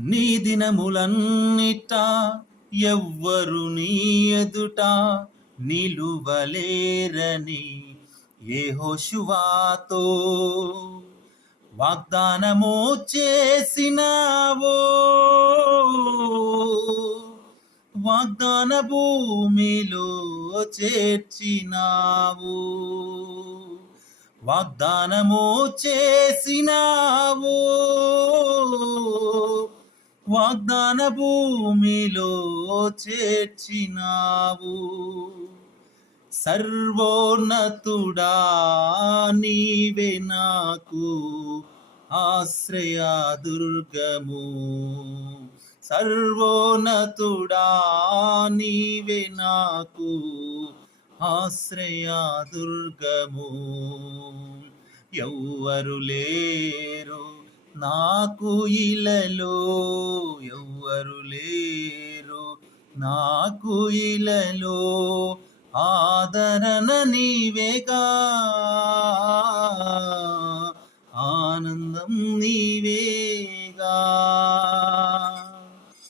నీ దినములన్నిట ఎవ్వరు నీ ఎదుట నిలువలేరని యెహోషువతో వాగ్దానము చేసినావో, వాగ్దాన భూమిలో చేర్చినావు. వాగ్దానము చేసినావు, వాగ్దాన భూమిలో చేర్చినావు. సర్వోన్నతుడా నీవే నాకు ఆశ్రయ దుర్గము. సర్వోన్నతుడా నీవే నాకు ఆశ్రయ దుర్గము. ఎవ్వరు లేరు నాకు ఇలలో, ఎవ్వరు లేరు నాకు ఇలలో, ఆదరణ నీవేగా, ఆనందం నీవేగా.